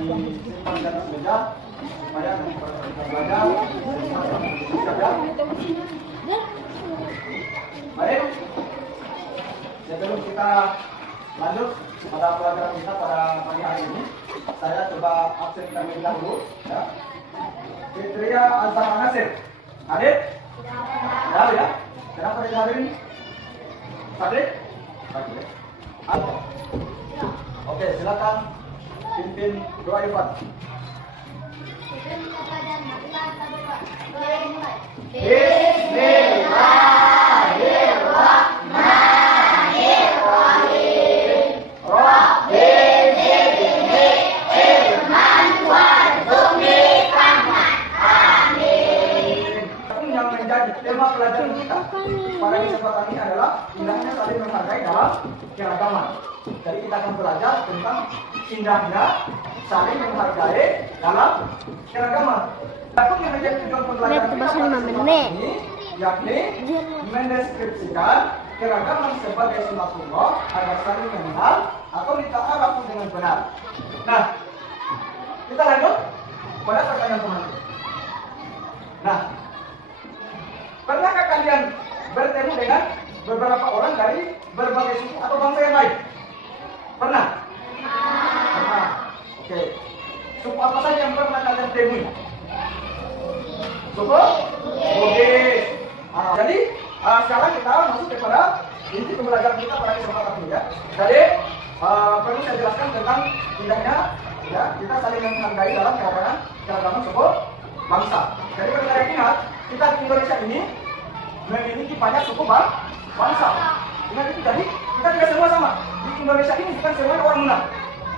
disimpan di atas meja supaya kita belajar. Siap ya? Baik. Sebelum kita lanjut pada pelajaran kita pada pagi hari ini, saya coba absen terlebih dahulu. Ya. Fitria Azhar Nasir, hadir? Ya. Kenapa dia hadir ini? Hadir? Hadir. Oke, silakan pimpin doa Irfan. Bismillahirrahmanirrahim. Rabbi zidni ilman warzuqni fahman. Amin. Yang menjadi tema pelajaran kita pada kesempatan ini adalah indahnya saling menghargai dalam keragaman. Jadi kita akan belajar tentang indahnya saling menghargai dalam keragaman. Adapun yang menjadi tujuan pembelajaran kita pada kesempatan ini yakni mendeskripsikan keragaman sebagai sunatullah agar saling mengenal atau dita'arafu dengan benar. Nah, kita lanjut pada pertanyaan teman-teman. Nah, pernahkah kalian bertemu dengan beberapa orang dari berbagai suku atau bangsa yang lain? Pernah? Pernah. Oke. Suku apa saja yang pernah kalian temui? Suku? Bugis. Jadi sekarang kita masuk kepada inti pembelajaran kita pada kesempatan ini ya. Jadi perlu saya jelaskan tentang indahnya ya kita saling menghargai dalam keragaman suku bangsa. Jadi pada kalian ingat kita di Indonesia ini memiliki banyak suku bangsa. Ingat itu, jadi kita tidak semua sama. Di Indonesia ini bukan semuanya orang Minang,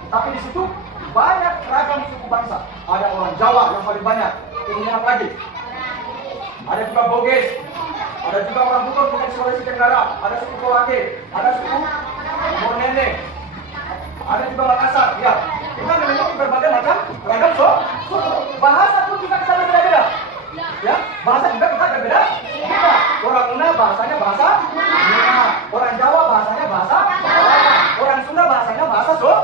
tapi di situ banyak ragam suku bangsa. Ada orang Jawa yang paling banyak. Kemudian apa lagi? Ada juga Bugis, ada juga orang Buton di Sulawesi Tenggara, ada suku Kolake, ada suku Bonene, ada juga Makassar. Ya, kita memiliki berbagai macam ragam suku. Bahasa pun juga kita berbeda-beda. Ya, bahasa juga kita berbeda. Ya. Orang Una bahasanya bahasa Una, orang Jawa bahasanya bahasa Jawa, orang Sunda bahasanya bahasa Sunda,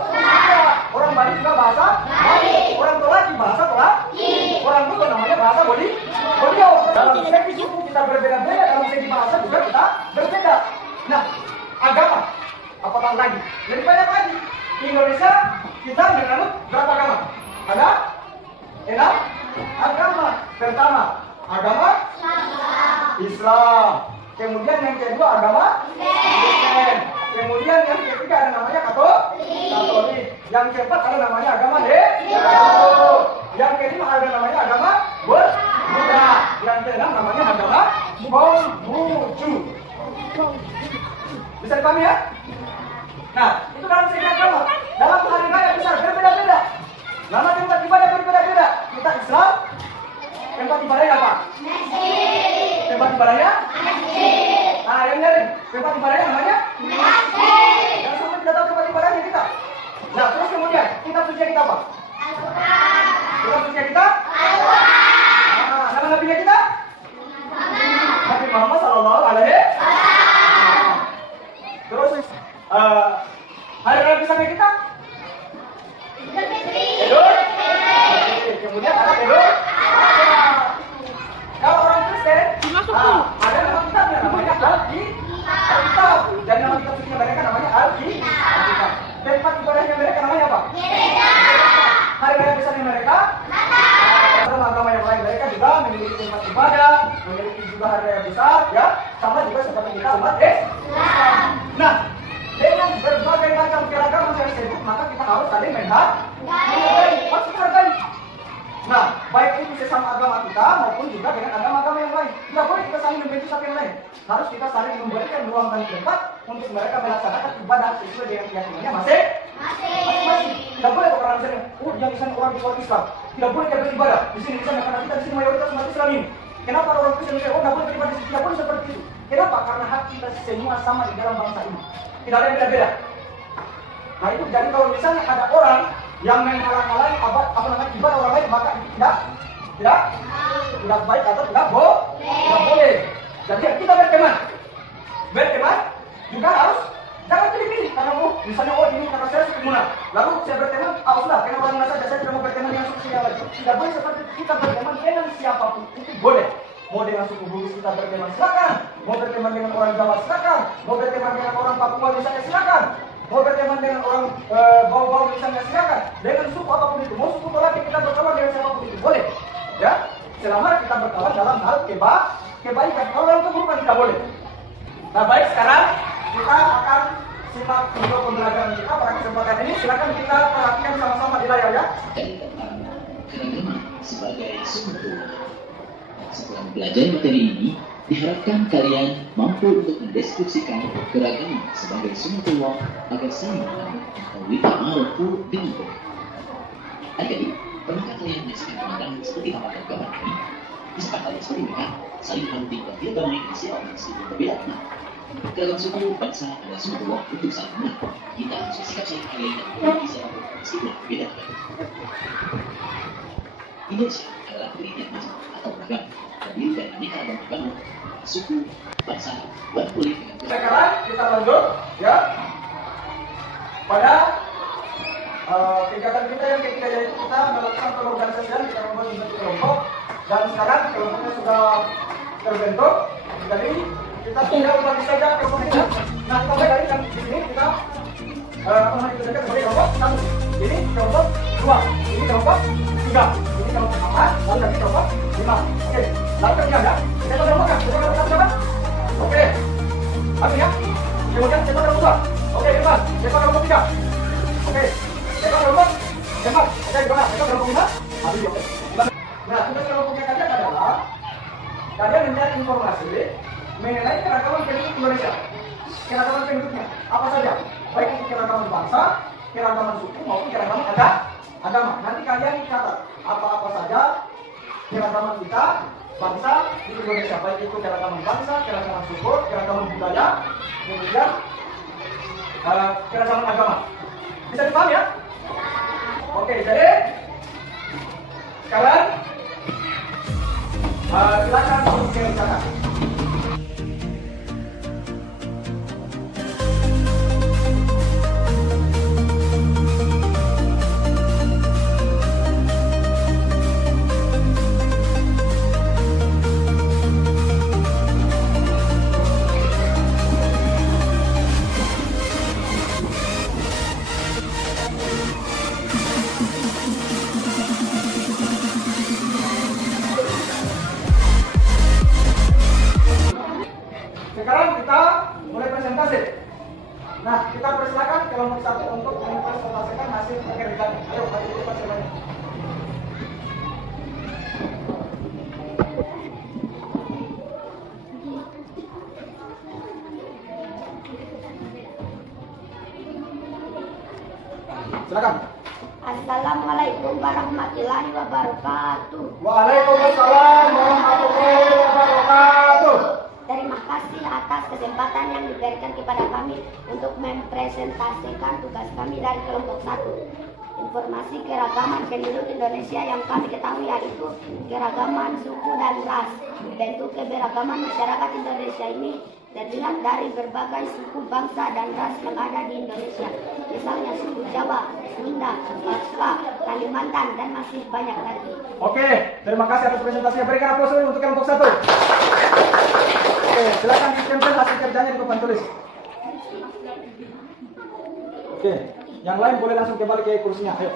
orang Bali juga bahasa Bali, orang Tolaki bahasa Tolaki, orang Buton namanya bahasa Boliau. Dalam segi suku kita berbeda-beda, dalam segi bahasa juga kita berbeda. Nah, agama apatah lagi? Lebih banyak lagi. Di Indonesia kita menganut berapa agama? Ada 6 agama. Pertama, agama Islam. Kemudian yang kedua agama Kristen. Kemudian yang ketiga ada namanya Katolik. Yang keempat ada namanya agama Hindu. Yang kelima ada namanya agama Buddha. Yang keenam namanya agama Konghucu. Bisa dipahami ya? Nah, itu dalam segi agama. Dalam hari raya besar berbeda-beda. Nama tempat ibadah berbeda-beda. Kita Islam, tempat ibadahnya apa? Masjid. Tempat ibadahnya? Masjid. Nah, yang lain, tempat ibadahnya namanya? Masjid. Jangan sampai tidak tahu tempat ibadahnya kita. Nah, terus kemudian, kitab suci kita apa? Al-Quran. Kitab suci kita? Al-Quran. Nah, nama nabinya kita? Nabi Muhammad Sallallahu Alaihi Wasallam. Terus, hari raya besarnya kita? Idul Fitri. Kemudian ada Idul Adha. Kalau orang Kristen, ada nama kitabnya namanya Alkitab. Dan nama kitab suci mereka namanya Alkitab. Tempat ibadahnya mereka namanya apa? Hari raya besarnya mereka? Agama yang lain mereka juga memiliki tempat ibadah, memiliki juga hari raya besar, ya, sama juga seperti kita umat Islam. Nah, dengan berbagai macam keragaman yang disebut, maka kita harus saling menghargai. Nah, baik itu sesama agama kita maupun juga dengan agama-agama yang lain. Tidak boleh kita saling membenci satu yang lain. Harus kita saling memberikan ruang dan tempat untuk mereka melaksanakan ibadah sesuai dengan keyakinannya masing-masing. Tidak boleh orang misalnya, yang misalnya orang di luar Islam, tidak boleh kita beribadah di sini misalnya karena kita di sini mayoritas umat Islam ini. Kenapa orang Kristen misalnya, tidak boleh beribadah di sini? Tidak boleh seperti itu. Kenapa? Karena hak kita semua sama di dalam bangsa ini. Tidak ada yang beda-beda. Nah itu jadi kalau misalnya ada orang yang menghalang-halangi ibadah orang lain, maka itu tidak baik atau tidak boleh. Jadi kita berteman juga harus jangan pilih-pilih karena misalnya ini karena saya suku Muna. Lalu saya berteman, sudah, karena orang saja saya tidak mau berteman dengan suku yang lagi. Tidak boleh seperti kita berteman dengan siapapun itu boleh. Mau dengan suku Bugis kita berteman silakan. Mau berteman dengan orang Jawa silakan. Mau berteman dengan orang Papua misalnya silakan. Mau berteman dengan orang Bau-Bau misalnya silakan. Dengan suku apapun itu. Mau suku Tolaki kita berkawan dengan siapapun itu boleh. Ya, selama kita berkawan dalam hal kebaikan. Kalau dalam keburukan tidak boleh. Nah baik, sekarang kita akan simak video pembelajaran kita pada kesempatan ini. Silakan kita perhatikan sama-sama di layar ya. Keragaman sebagai sumber peluang. Setelah mempelajari materi ini, diharapkan kalian mampu untuk mendeskripsikan keragaman sebagai sumber peluang agar saling mengetahui ta'arufu dengan baik. Adik-adik, pernahkah kalian menyaksikan pemandangan seperti apa keragaman ini? Bisakah kalian seperti mereka saling menghormati dan berdamai dengan siapa meskipun berbeda agama? Keragaman suku bangsa adalah sumber peluang untuk saling menang. Kita harus bersikap saling menghargai dan menghormati siapapun meskipun berbeda agama. Indonesia adalah negeri yang macam atau beragam, terdiri dari aneka ragam agama, suku, bangsa, dan kulit. Sekarang kita lanjut ya pada kegiatan kita yang ketiga, yaitu kita melakukan pengorganisasian. Kita membuat kelompok dan sekarang kelompoknya sudah terbentuk. Jadi kita tinggal bagi saja kelompoknya. Nah kita mulai dari yang di sini kita mengerjakan sebagai kelompok satu. Ini kelompok 2, ini kelompok 3, ini kelompok 4, lalu lagi kelompok 5. Oke, lalu kerja ya. Kita kelompokkan, kita kelompokkan. Oke, habis ya. Kemudian kita kelompok 2. Oke, Irfan, kita kelompok 3. Oke, kita kelompok 4. Oke, gimana? Kita kelompok 5. Habis oke. Nah, tugas kelompoknya kalian adalah kalian mencari informasi mengenai keragaman penduduk Indonesia. Keragaman penduduknya apa saja? Baik itu keragaman bangsa, keragaman suku maupun keragaman agama. Nanti kalian catat apa-apa saja keragaman kita bangsa di Indonesia, baik itu keragaman bangsa, keragaman suku, keragaman budaya, kemudian keragaman agama. Bisa dipahami ya? Oke, jadi sekarang silakan untuk dikerjakan. Sekarang kita mulai presentasi. Nah, kita persilakan kelompok 1 untuk mempresentasikan hasil pekerjaan. Ayo, mari kita semuanya. Silakan. Assalamualaikum warahmatullahi wabarakatuh. Waalaikumsalam warahmatullahi wabarakatuh. Terima kasih atas kesempatan yang diberikan kepada kami untuk mempresentasikan tugas kami dari kelompok 1. Informasi keragaman penduduk Indonesia yang kami ketahui yaitu keragaman suku dan ras. Bentuk keberagaman masyarakat Indonesia ini terlihat dari berbagai suku, bangsa, dan ras yang ada di Indonesia. Misalnya suku Jawa, Sunda, Papua, Kalimantan, dan masih banyak lagi. Oke, terima kasih atas presentasinya. Berikan aplaus untuk kelompok 1. Oke, silakan ditempel hasil kerjanya di papan tulis. Oke, yang lain boleh langsung kembali ke kursinya. Ayo.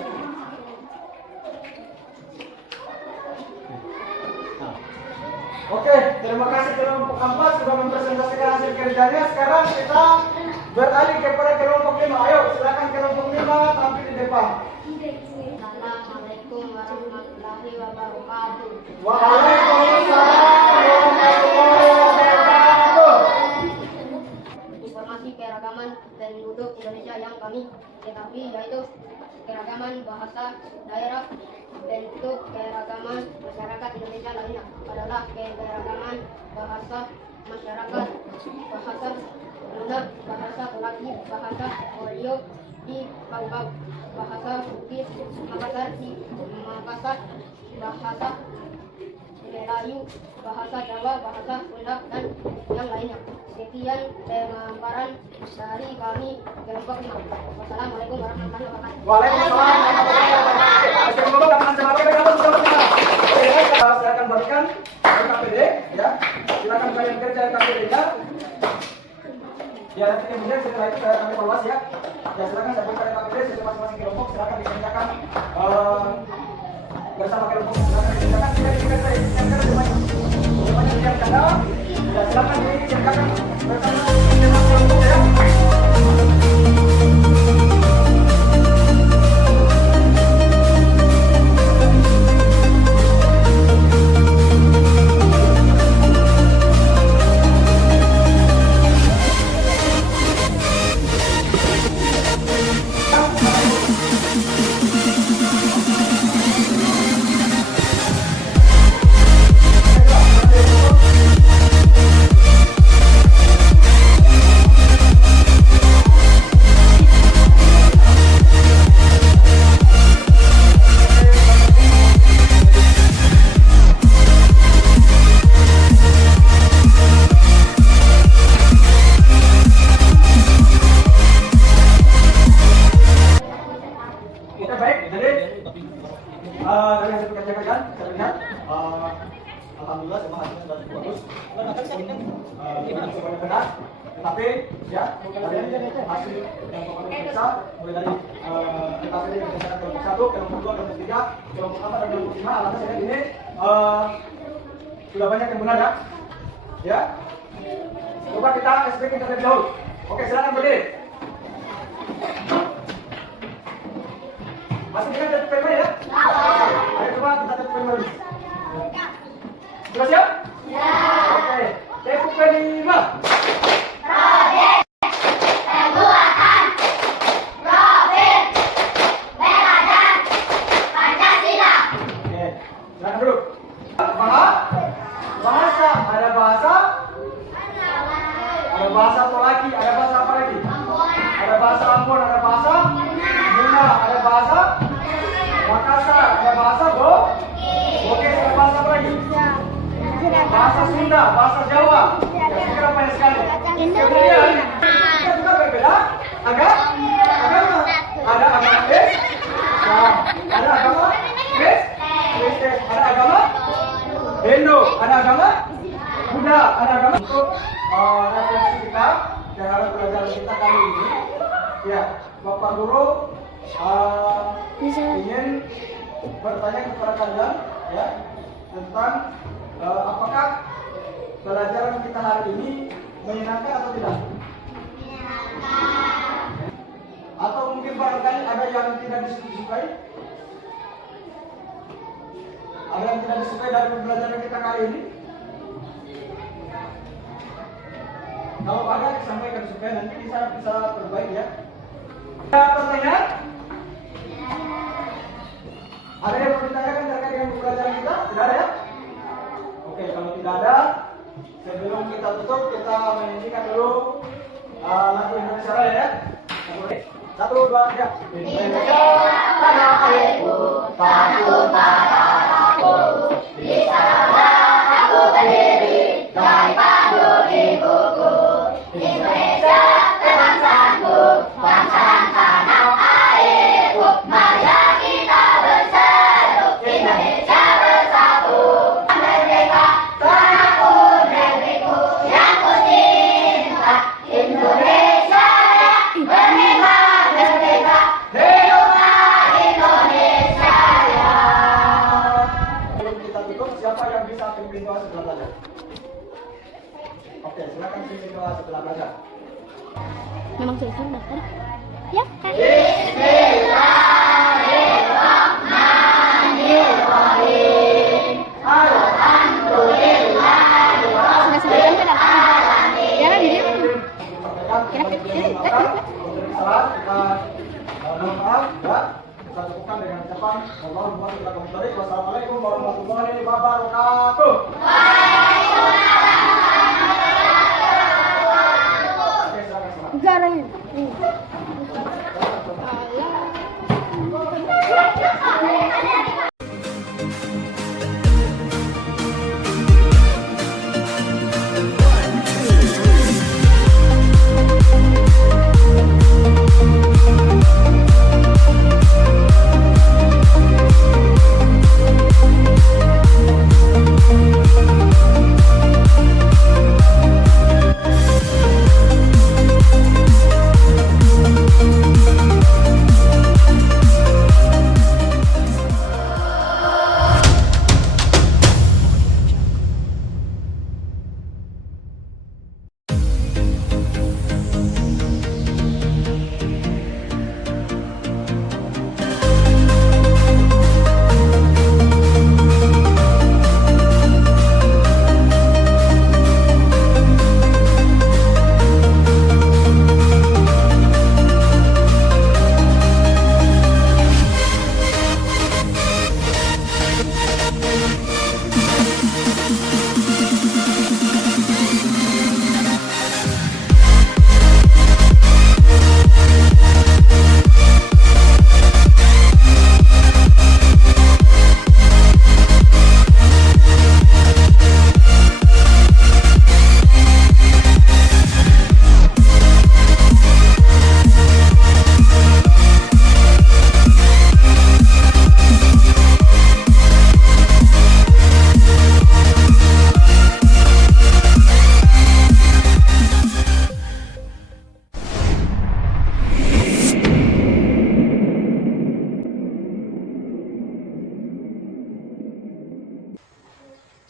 Oke, terima kasih kelompok 4 sudah mempresentasikan hasil kerjanya. Sekarang kita beralih kepada kelompok 5. Ayo, silakan kelompok 5 tampil di depan. Assalamualaikum warahmatullahi wabarakatuh. Waalaikumsalam warahmatullahi wabarakatuh. Informasi keragaman penduduk Indonesia yang kami ketahui yaitu keragaman bahasa daerah. Bentuk keragaman masyarakat Indonesia lainnya adalah keragaman bahasa masyarakat, bahasa Sunda, bahasa Tolaki, bahasa Oreo di Bau-Bau, bahasa Bugis, Makassar di Makassar, bahasa Melayu, bahasa Jawa, bahasa Sunda, dan yang lainnya. Sekian pemaparan dari kami kelompok 5. Wassalamualaikum warahmatullahi wabarakatuh. Waalaikumsalam warahmatullahi wabarakatuh. Silakan berikan KPD, ya. Silakan kalian kerja KPD-nya. Ya, nanti kemudian setelah itu saya akan evaluasi ya. Ya, silakan saya berikan KPD sesuai masing-masing kelompok. Silakan dikerjakan bersama kelompok. Silakan dikerjakan. Tidak dikerjakan semuanya. Semuanya siap jaga. Ya, silakan dikerjakan bersama kelompok ya. Oke, baik. Jadi dari hasil kerja-kerjaan saya lihat alhamdulillah semua hasilnya sudah cukup bagus. Semuanya benar. Tetapi ya dari hasil yang kami periksa mulai dari KPD yang berdasarkan kelompok 1, kelompok 2, kelompok 3, kelompok 4 dan kelompok 5, alhamdulillah saya lihat ini sudah banyak yang benar ya. Ya. Coba kita SPK terlebih dahulu. Oke, silakan berdiri. Masih dengan tetap primary ya? Ayo coba kita tetap primary. Sudah siap? Ya. Oke. Tepuk kelima. Proyek Perbuatan Profil Belajar Pancasila. Oke. Silakan dulu. Bahasa. Ada bahasa. Ada bahasa apa lagi? Ada bahasa apa lagi? Ada bahasa Ambon, ada bahasa Bunda, ada bahasa Makassar, ada bahasa Oke, ada bahasa apa lagi? Bahasa Sunda, bahasa Jawa. Ya, saya kira banyak sekali. Kemudian kita juga berbeda agama. Ada agama Islam, ada agama Kristen, ada agama Hindu, ada agama Buddha, ada agama untuk refleksi kita dalam pelajaran kita kali ini. Ya, Bapak Guru ingin bertanya kepada kalian ya tentang apakah pelajaran kita hari ini menyenangkan atau tidak? Atau mungkin barangkali ada yang tidak disukai? Ada yang tidak disukai dari pelajaran kita kali ini? Kalau ada disampaikan supaya nanti bisa perbaiki ya. Ada pertanyaan? Ada yang mau ditanyakan terkait dengan pelajaran kita? Tidak ada ya? Oke, kalau tidak ada, sebelum kita tutup kita menyanyikan dulu lagu Indonesia Raya ya. Satu, dua, tiga. Indonesia tanah airku, satu tanahku, di sana aku berdiri dan padu ibuku. Indonesia kebangsaanku, bangsa dan tanah airku, mari kita bersatu, Indonesia bersatu. Merdeka, tanahku, negeriku yang ku cinta, Indonesia berhemat merdeka, hiduplah Indonesia ya. Sebelum kita tutup, siapa yang bisa pimpin doa sebelah belajar? Oke, silakan pimpin doa sebelah belajar. Memang saya sudah kan? Ya kan? Bismillahirrahmanirrahim. Alhamdulillah. Sudah sebutkan ke dalam. Jangan di dia. Salah kita mohon maaf ya. Kita cukupkan dengan ucapan Wassalamualaikum warahmatullahi wabarakatuh. Garing.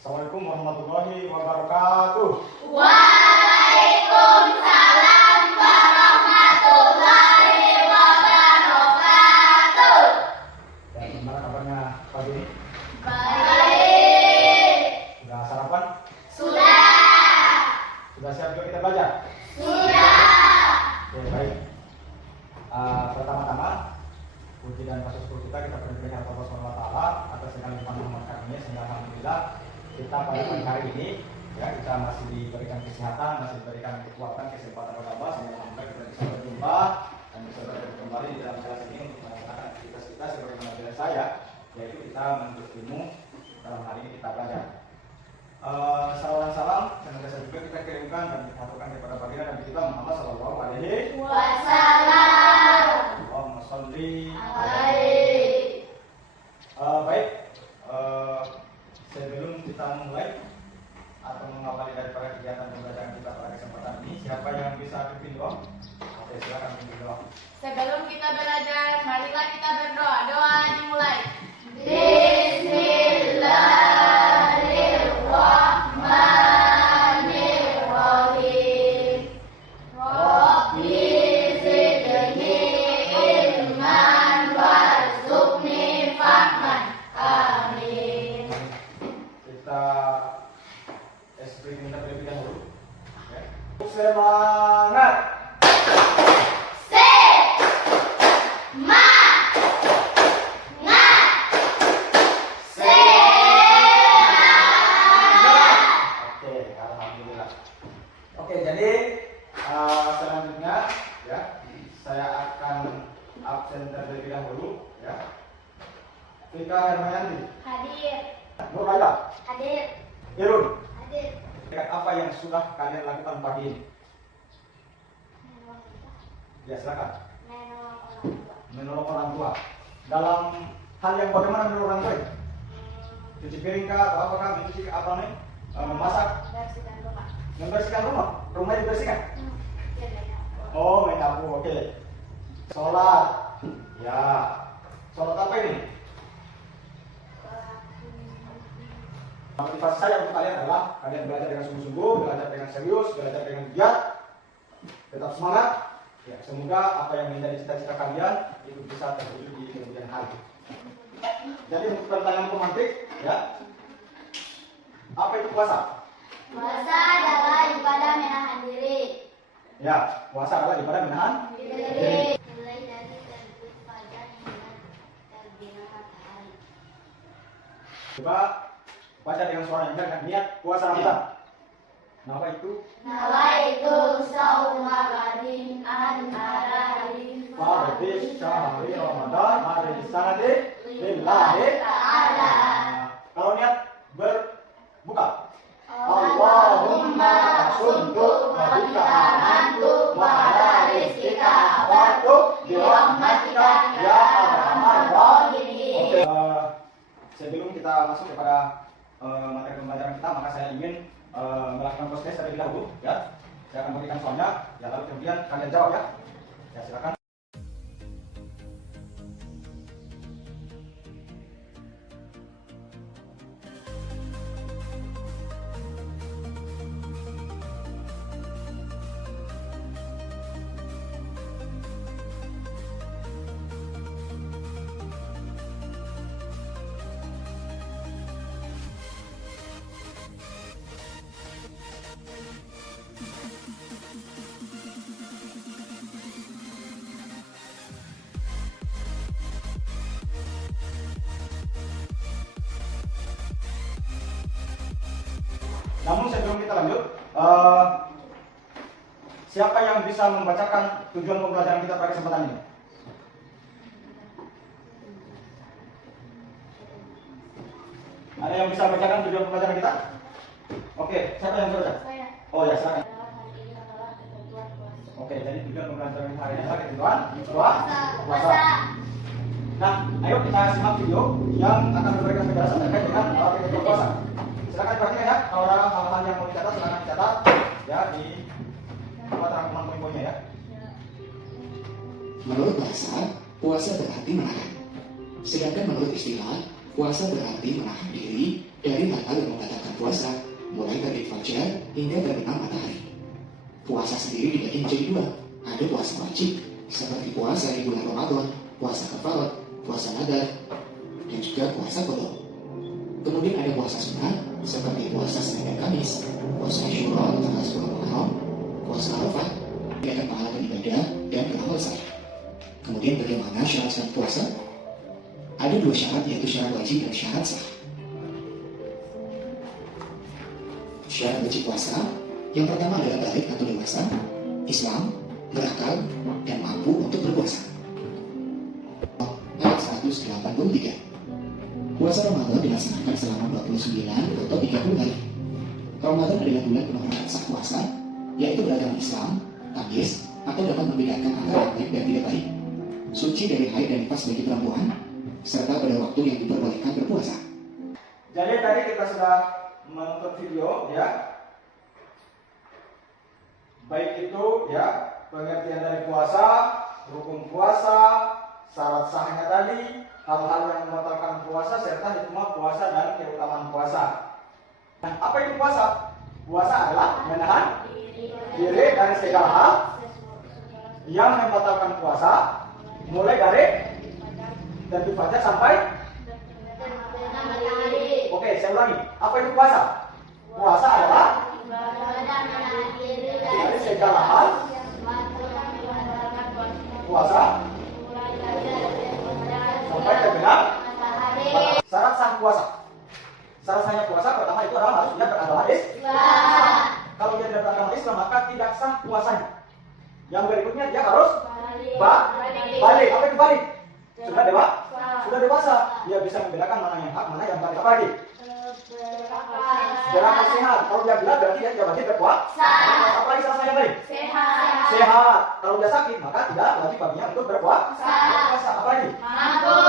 Assalamualaikum warahmatullahi wabarakatuh. Waalaikumsalam warahmatullahi wabarakatuh. Ya, gimana kabarnya pagi ini? Baik. Sudah sarapan? Sudah. Sudah siap juga kita belajar? Sudah. Oke, baik. Pertama-tama, puji dan bersyukur kita berikan kepada Allah Subhanahu wa taala atas segala nikmat karunia sehingga alhamdulillah kita pada pagi hari ini ya kita masih diberikan kesehatan, masih diberikan kekuatan, kesempatan oleh Allah sehingga alhamdulillah kita bisa berjumpa dan bisa bertemu kembali di dalam kelas ini untuk melaksanakan aktivitas kita seperti pelajaran saya, yaitu kita menuntut ilmu. Dalam hari ini kita belajar. Salam dan biasa juga kita kirimkan dan kita aturkan kepada baginda Nabi kita Muhammad Sallallahu Alaihi Wasallam. Allahumma sholli Alaihi. Baik, sebelum kita mulai atau mengawali daripada kegiatan pembelajaran kita pada kesempatan ini, siapa yang bisa pimpin doa? Oke, silakan pimpin doa. Sebelum kita belajar, marilah kita berdoa. Doa dimulai. Bismillahirrahmanirrahim. Rabbi zidni ilman warzuqni fahman. Amin. Kita minta terlebih dahulu. Ya. Semangat. Oke, alhamdulillah. Oke, jadi selanjutnya ya saya akan absen terlebih dahulu ya. Vika Hermayanti, Hadir. Nur Laila, Hadir. Irun. Hadir. Apa yang sudah kalian lakukan pagi ini? Ya, silakan. Menolong orang tua. Dalam hal yang bagaimana menolong orang tua? Cuci piring kah atau apakah? Mencuci apa nih? Memasak? Bersihkan rumah. Membersihkan rumah? Rumah dibersihkan? Ya, ya. Oh, main dapur, oke. Sholat. Ya. Sholat apa ini? Motivasi saya untuk kalian adalah kalian belajar dengan sungguh-sungguh, belajar dengan serius, belajar dengan giat, tetap semangat. Ya, semoga apa yang menjadi cita-cita kalian itu bisa terwujud di kemudian hari. Jadi untuk pertanyaan pemantik, ya, apa itu puasa? Puasa adalah ibadah menahan diri. Ya, puasa adalah ibadah menahan diri. Mulai dari terbit fajar hingga terbitnya matahari. Coba baca dengan suara yang jelas, niat puasa Ramadan. Apa itu? Nawaitu sauma gadin antarain Fardis syahri Ramadan hari sanati lillahi ta'ala. Kalau niat berbuka, Allahumma asuntu wa bika amantu wa ala rizkika afartu bi rahmatika ya arhamar rahimin. Oke, sebelum kita masuk kepada materi pembelajaran kita, maka saya ingin melakukan proses terlebih dahulu, ya. Saya akan berikan soalnya, ya lalu kemudian kalian jawab ya. Ya, silakan. Namun sebelum kita lanjut, siapa yang bisa membacakan tujuan pembelajaran kita pada kesempatan ini? Ada yang bisa membacakan tujuan pembelajaran kita? Oke, siapa yang bisa baca? Saya. Oh ya, silakan. Hari ini adalah ketentuan puasa. Oke, jadi tujuan pembelajaran hari ini adalah ketentuan puasa. Puasa. Nah, ayo kita simak video yang akan memberikan penjelasan terkait dengan ketentuan puasa. Silakan perhatikan ya, kalau ada hal-hal yang mau dicatat silakan dicatat ya di tempat rangkuman poin-poinnya ya. Menurut bahasa, puasa berarti menahan. Sedangkan menurut istilah, Puasa berarti menahan diri dari hal-hal yang membatalkan puasa, mulai dari fajar hingga terbenam matahari. Puasa sendiri dibagi menjadi dua. Ada puasa wajib, seperti puasa di bulan Ramadan, puasa kafarat, puasa nadar, dan juga puasa qadha. Kemudian ada puasa sunnah, seperti puasa Senin dan Kamis, puasa Asyura tanggal 10 Muharram, puasa Arafah, yang pahala ibadah dan beramal saleh. Kemudian bagaimana syarat-syarat puasa? Ada dua syarat, yaitu syarat wajib dan syarat sah. Syarat wajib puasa, yang pertama adalah balik atau dewasa, Islam, berakal, dan mampu untuk berpuasa. Ayat 183. Puasa Ramadan dilaksanakan selama 29 atau 30 hari. Ramadan adalah bulan penuh syarat sah puasa, yaitu beragama Islam, tamyiz, atau dapat membedakan antara yang baik dan tidak baik, suci dari haid dan nifas bagi perempuan, serta pada waktu yang diperbolehkan berpuasa. Jadi tadi kita sudah menonton video ya, baik itu ya pengertian dari puasa, rukun puasa, syarat sahnya tadi, hal-hal yang membatalkan puasa, serta hikmah puasa dan keutamaan puasa. Nah, apa itu puasa? Puasa adalah menahan diri dari segala hal yang membatalkan puasa, mulai dari terbit fajar sampai. Oke, saya ulangi. Apa itu puasa? Puasa adalah dari segala hal puasa sampai terbenam. Syarat sah puasa. Syarat sahnya puasa pertama itu adalah harus dia beragama Islam. Kalau dia tidak beragama Islam maka tidak sah puasanya. Yang berikutnya dia harus balik. Apa itu balik? Sudah dewasa, dia bisa membedakan mana yang hak, mana yang baik. Apa lagi? Berakal sehat. Kalau dia gila berarti dia tidak wajib berpuasa. Apa lagi salah yang baik? Sehat. Kalau dia sakit maka tidak wajib baginya untuk berpuasa. Apa lagi? Mampu.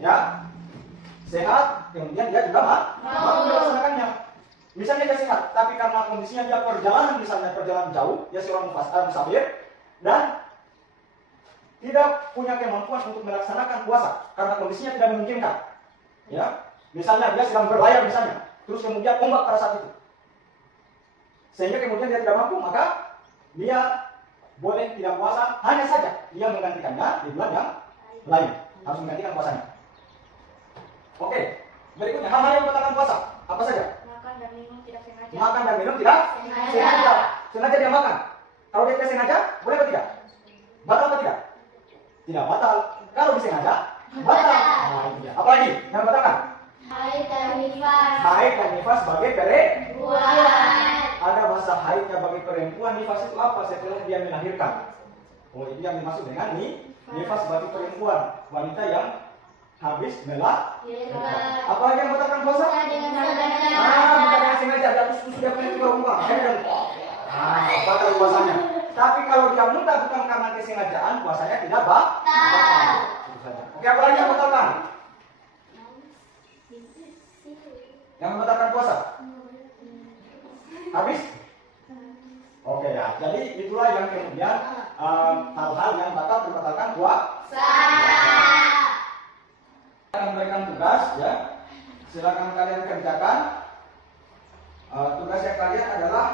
Ya. Sehat, kemudian dia juga mampu melaksanakannya. Misalnya dia sehat, tapi karena kondisinya dia perjalanan, misalnya perjalanan jauh, dia seorang musafir dan tidak punya kemampuan untuk melaksanakan puasa karena kondisinya tidak memungkinkan. Ya, misalnya dia sedang berlayar misalnya, terus kemudian ombak pada saat itu, sehingga kemudian dia tidak mampu, maka dia boleh tidak puasa, hanya saja dia menggantikannya di bulan yang lain, harus menggantikan puasanya. Oke, berikutnya hal-hal yang membatalkan puasa apa saja? Makan dan minum tidak sengaja. Makan dan minum tidak sengaja. Sengaja dia makan. Kalau dia tidak sengaja, boleh atau tidak? Batal atau tidak? Tidak batal. Kalau disengaja, batal. Nah, itu dia. Apalagi yang batalkan? Haid dan nifas. Haid dan nifas sebagai Buat. ada masa haidnya bagi perempuan. Nifas itu apa? Setelah dia melahirkan. Oh, itu yang dimaksud dengan nifas bagi perempuan, wanita yang habis melahirkan. Apalagi yang batalkan puasa? Bukan dengan sengaja. Dia sudah punya tiga rumah. Batal puasanya. Tapi kalau dia muntah bukan karena kesengajaan, puasanya tidak batal. Oke, apa lagi yang batalkan? Yang membatalkan puasa? Habis? Oke ya. Jadi itulah yang kemudian hal-hal yang membatalkan puasa. Akan memberikan tugas ya. Silakan kalian kerjakan. Tugasnya kalian adalah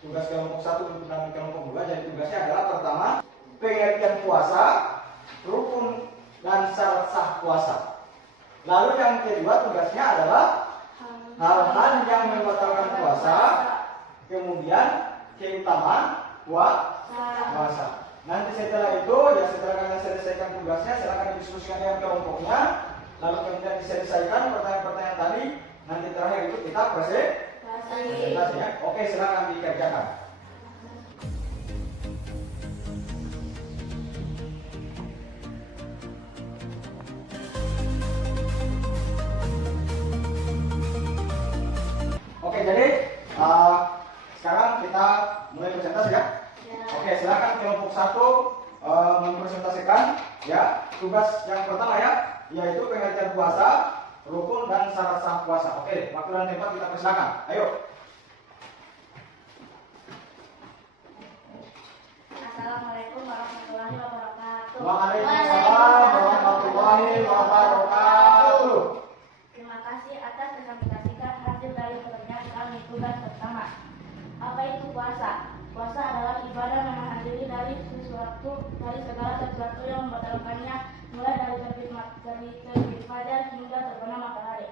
tugas kelompok 1 dan kelompok 2. Jadi tugasnya adalah pertama pengertian puasa, rukun dan syarat sah puasa. Lalu yang kedua tugasnya adalah hal-hal yang membatalkan puasa, kemudian keutamaan puasa. Nanti setelah itu ya setelah kalian selesaikan tugasnya, silakan didiskusikan dengan kelompoknya, lalu kemudian diselesaikan pertanyaan-pertanyaan tadi. Nanti terakhir itu kita presentasi ya. Oke, silakan dikerjakan. Oke, jadi sekarang kita mulai presentasi ya. Oke, silakan kelompok 1 mempresentasikan ya tugas yang pertama ya, yaitu pengertian puasa, rukun dan syarat sah puasa. Oke, waktu dan tempat kita persilakan. Ayo. Assalamualaikum warahmatullahi wabarakatuh. Waalaikumsalam warahmatullahi warahmatullahi wabarakatuh. Terima kasih atas presentasikan hasil dari pekerjaan kami. Tugas pertama. Apa itu puasa? Puasa adalah ibadah menahan diri dari segala sesuatu yang membatalkannya, mulai dari terbit fajar hingga terbenam matahari.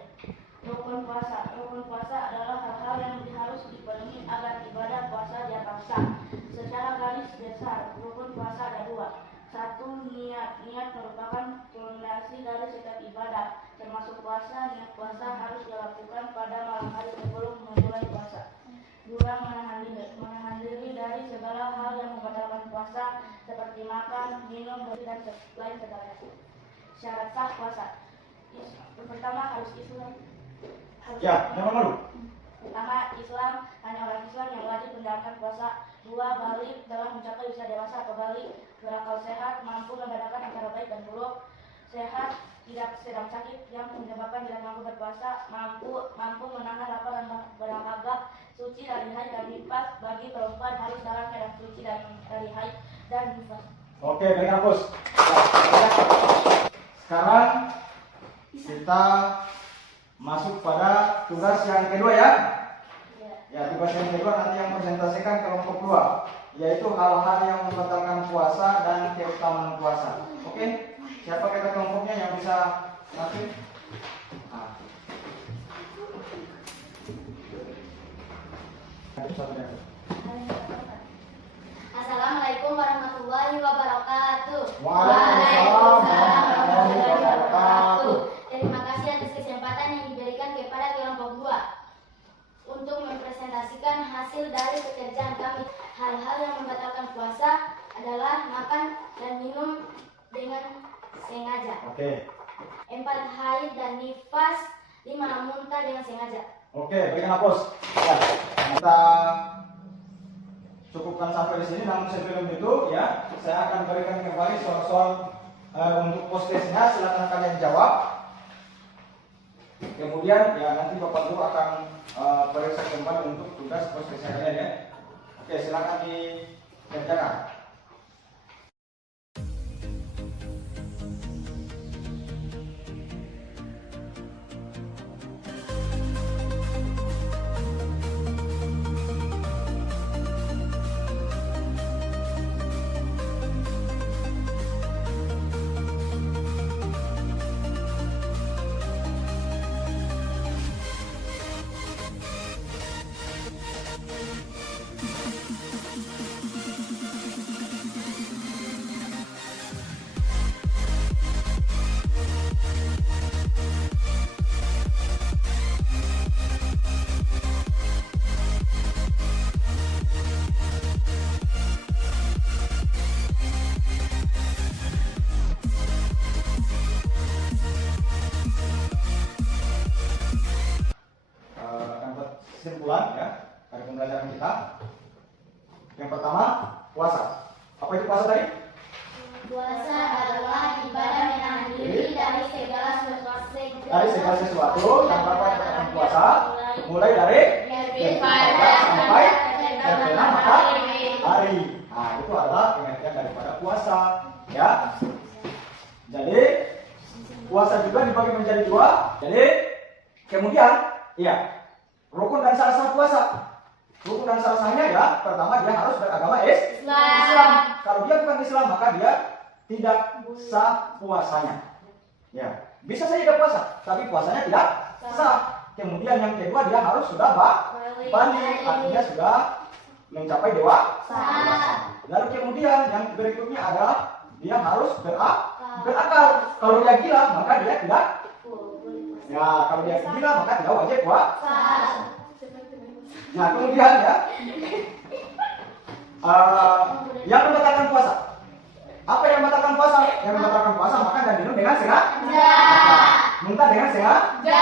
Rukun puasa. Rukun puasa adalah hal-hal yang harus dipenuhi agar ibadah puasa dianggap sah. Secara garis besar, rukun puasa ada dua. Satu, niat. Niat merupakan fondasi dari setiap ibadah, termasuk puasa. Niat puasa harus dilakukan pada malam hari sebelum memulai puasa. Dua, menahan diri. Menahan diri dari segala hal yang membatalkan puasa, seperti makan, minum, dan lain sebagainya. Syarat sah puasa. Pertama, harus Islam. Ya, yang nomor. Pertama, Islam. Hanya orang Islam yang wajib menjalankan puasa. Dua, balik telah mencapai usia dewasa atau balik, berakal sehat, mampu membedakan antara baik dan buruk, sehat, tidak sedang sakit yang menyebabkan tidak mampu berpuasa, mampu menahan lapar dan berolahraga, suci dari haid dan nifas. Bagi perempuan harus dalam keadaan suci dari haid dan nifas. Oke, baik kampus. Sekarang kita masuk pada tugas yang kedua ya. Ya, tugas yang kedua nanti yang presentasikan kelompok 2, yaitu hal-hal yang membatalkan puasa dan keutamaan puasa. Oke, siapa kata kelompoknya yang bisa nanti? Assalamualaikum warahmatullahi wabarakatuh. Waalaikumsalam warahmatullahi wabarakatuh. Terima kasih atas kesempatan yang diberikan kepada kelompok 2 untuk mempresentasikan hasil dari pekerjaan kami. Hal-hal yang membatalkan puasa adalah makan dan minum dengan sengaja. Oke. 4, haid dan nifas. 5, muntah dengan sengaja. Oke, baiklah bos. Ya, kita cukupkan sampai di sini. Namun sebelum itu, ya, saya akan berikan kembali soal-soal untuk post-testnya. Silakan kalian jawab. Kemudian, ya nanti Bapak Guru akan periksa kembali untuk tugas post-testnya kalian ya. Oke, silakan dikerjakan. Kesimpulan ya dari pembelajaran kita. Yang pertama, puasa. Apa itu puasa tadi? Puasa adalah ibadah menahan diri dari segala sesuatu yang dapat dikatakan puasa, mulai dari terbit sampai terbenam matahari. Nah, itu adalah pengertian daripada puasa, ya. Jadi puasa juga dibagi menjadi 2. Jadi kemudian, iya, rukun dan syarat sah puasa. Rukun dan syarat sahnya ya, pertama dia harus beragama Islam. Kalau dia bukan Islam, maka dia tidak sah puasanya. Ya, bisa saja dia puasa, tapi puasanya tidak sah. Kemudian yang kedua dia harus sudah balik, artinya sudah mencapai dewasa. Lalu kemudian yang berikutnya adalah dia harus berakal. Kalau dia gila, maka dia tidak. Ya, kalau dia gila, maka dia wajib puasa. Nah, kemudian ya, yang membatalkan puasa. Apa yang membatalkan puasa? Yang membatalkan puasa makan dan minum dengan sengaja. Muntah dengan sengaja.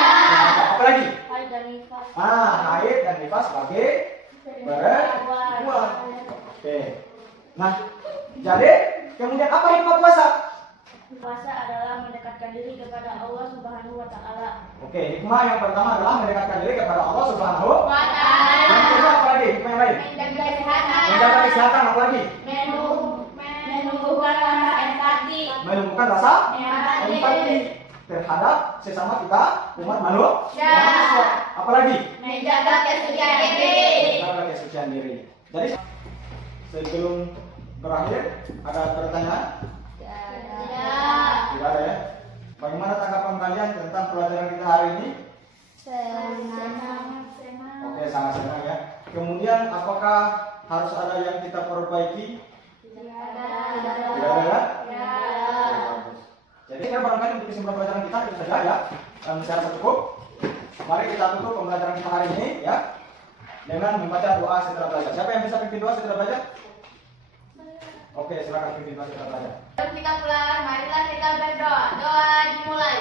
Apa lagi? Haid dan nifas. Haid dan nifas sebagai berbuah. Oke. Nah, jadi kemudian apa hikmah puasa? Puasa adalah mendekatkan diri kepada Allah Subhanahu wa Ta'ala. Oke, hikmah yang pertama adalah mendekatkan diri kepada Allah Subhanahu wa Ta'ala. Yang kedua apa lagi? Hikmah yang lain? Menjaga kesehatan apa lagi? menumbuhkan rasa empati. Menumbuhkan rasa empati terhadap sesama kita umat manusia. Apalagi Menjaga kesucian diri. menjaga kesucian diri. Jadi sebelum berakhir ada pertanyaan? Tidak ada ya. Bagaimana tanggapan kalian tentang pelajaran kita hari ini? Oke, sangat senang ya. Kemudian apakah harus ada yang kita perbaiki? Tidak ada ya? Jadi saya barangkali untuk kesimpulan pelajaran kita itu saja ya. Dan secara cukup. Mari kita tutup pembelajaran kita hari ini ya dengan membaca doa setelah belajar. Siapa yang bisa pimpin doa setelah belajar? Oke, silakan pimpin doa setelah belajar. Sebelum kita pulang, marilah kita berdoa. Doa dimulai.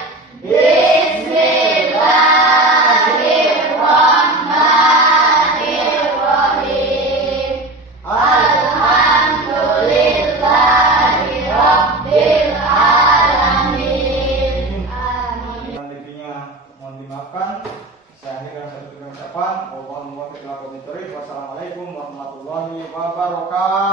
Bismillahirrahmanirrahim. Alhamdulillahirabbil alamin. Yang intinya mohon dimaafkan. Saya akhirkan satu ucapan. Wassalamualaikum warahmatullahi wabarakatuh.